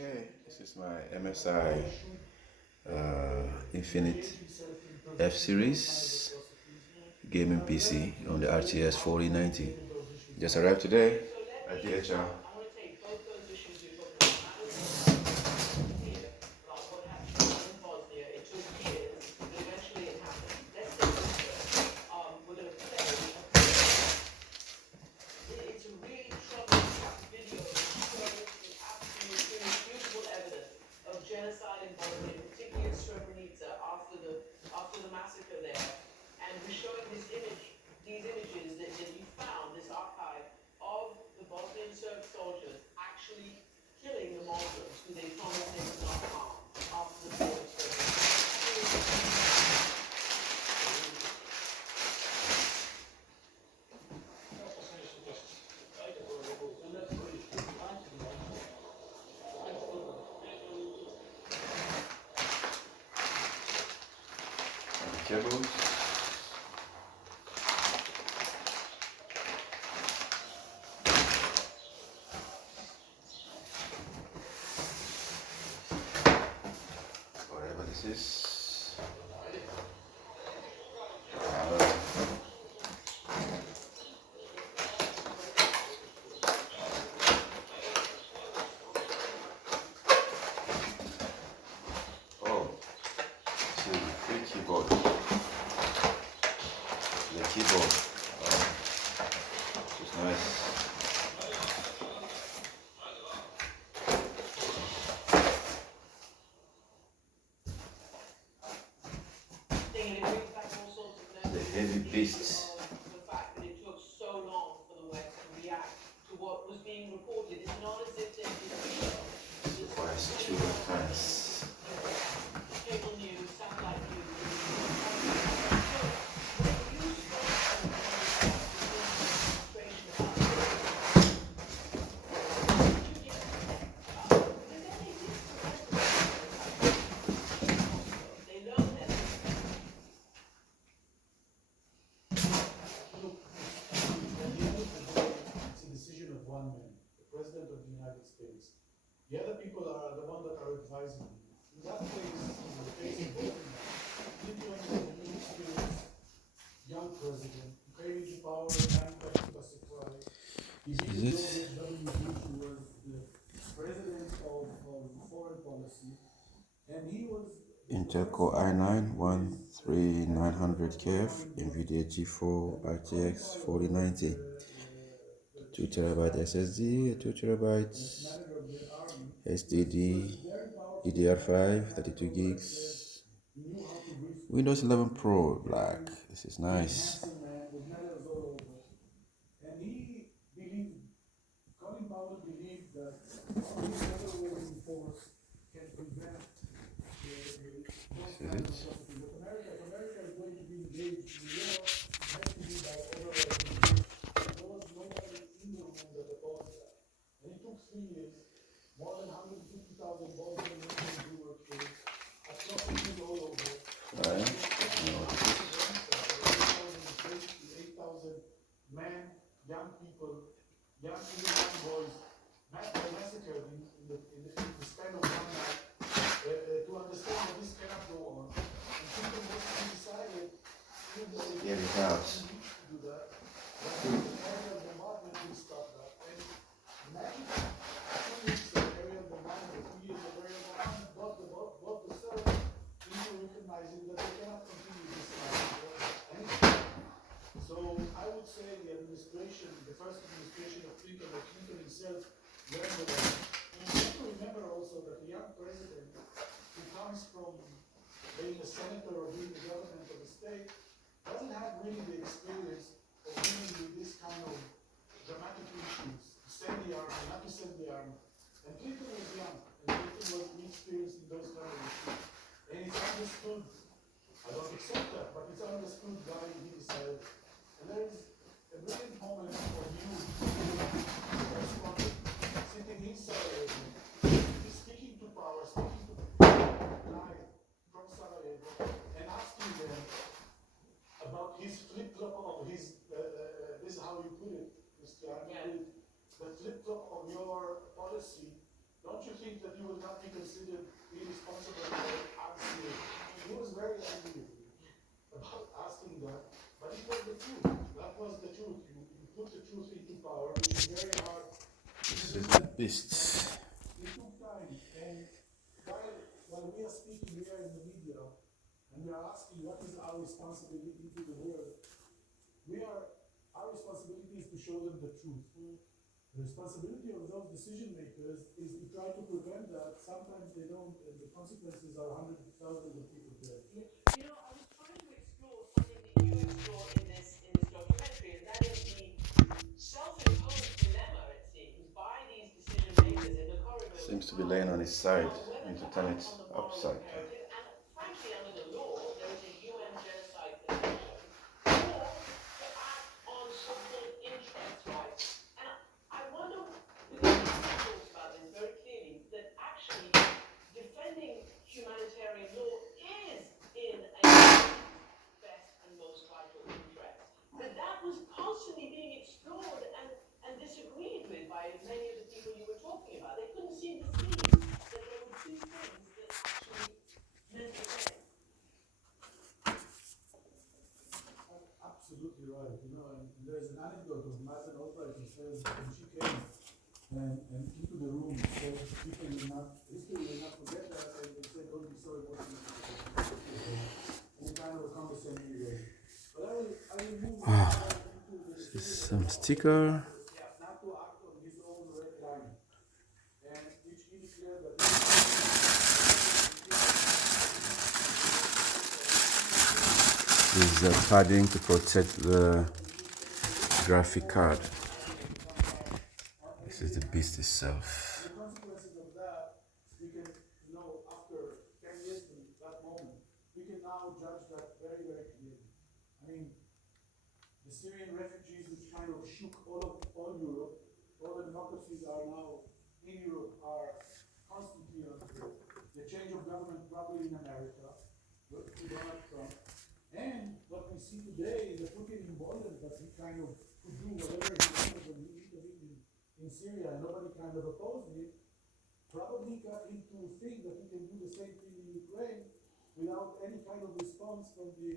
Okay, this is my MSI Infinite F Series gaming PC on the RTS 4090. Just arrived today at DHL. Cables. Whatever this is. Oh, see, free keyboard. The keyboard. It's nice. The heavy beast. Requires two hands. It's a decision of one man, the President of the United States. The other people are the ones that are advising him. In that case, in the case of both of them, Clinton was an inexperienced young president who came into power in 1992 by surprise. He didn't know that W. Bush was the president of foreign policy, and he was Intel Core i9 13900KF, NVIDIA G4 RTX 4090, 2TB SSD, 2TB HDD, DDR5, 32 gigs, Windows 11 Pro Black. This is nice. man with medals all over. And he believed, Colin Powell believed that only overwhelming force can prevent those kinds of atrocities. If America is going to be engaged in the war, it has to be by overwhelming force. There was nobody in the room that opposed that. And it took 3 years, more than 150,000 Bosnian Muslims who were killed, atrocities all over. 8,000 men, young people, young boys, massacred in the span of one night to understand that this cannot go on. And people mostly decided Here it comes. to do that, that the aerial bombardment will stop that. And imagine 2 weeks of aerial bombardment, 2 years of aerial bombardment, brought the Serbs into recognizing that they cannot continue this kind. So I would say the administration, the first administration of Clinton, or Clinton himself, learned a lot. And you have to remember also that the young president who comes from being a senator or being the government of the state doesn't have really the experience of dealing with this kind of dramatic issues, to send the army, not to send the army. And Clinton was young, and Clinton was inexperienced in those kind of issues. And it's understood, I don't accept that, but it's understood why he decided. And there is a brilliant moment for you, sitting inside, he's speaking to power, speaking to live from Sarajevo, and asking them about his flip-flop of his, this is how you put it, Mr. the flip-flop of your policy. Don't you think that you will might be considered irresponsible for asking. He was very angry with me about asking that, but it was the truth. That was the truth. You put the truth into power, which is very hard. This is the beast. It took time, and while we are speaking here in the media, and we are asking what is our responsibility to the world, our responsibility is to show them the truth. The responsibility of those decision makers is to try to prevent that. Sometimes they don't, and the consequences are hundreds of thousands of people dead. You know, I was trying to explore something that you explore in this documentary, and that is the self-imposed dilemma, it seems, by these decision makers in the corridors. Seems to be laying on his side. Need to turn it upside. And frankly, under the law, there is a UN genocide convention, or to act on so-called interest rights. And I wonder, because you talked about this very clearly, that actually defending humanitarian law is in a best and most vital interest. But that was constantly being explored and disagreed with by many of the people you were talking about. They couldn't seem to see that there were two things that actually meant the same. Absolutely right. You know, and there's an anecdote of Madeleine Albright who says when she came and into the room, said history will not forget that, and they said, don't be so emotional. And kind of a condescending way. But I will move into the This is some sticker. not to act on his own red line. And which he declared that This is padding to protect the graphic card. This is the beast itself. the consequences of that, we can, after 10 years from that moment, we can now judge that very, very clearly. I mean, the Syrian refugees, which kind of shook all Europe, all the democracies are now in Europe, are constantly on the change of government, probably in America, with Donald Trump. And what we see today is that Putin emboldened that he kind of could do whatever he wanted when he intervened in Syria, and nobody kind of opposed him, probably got him to think that he can do the same thing in Ukraine without any kind of response from the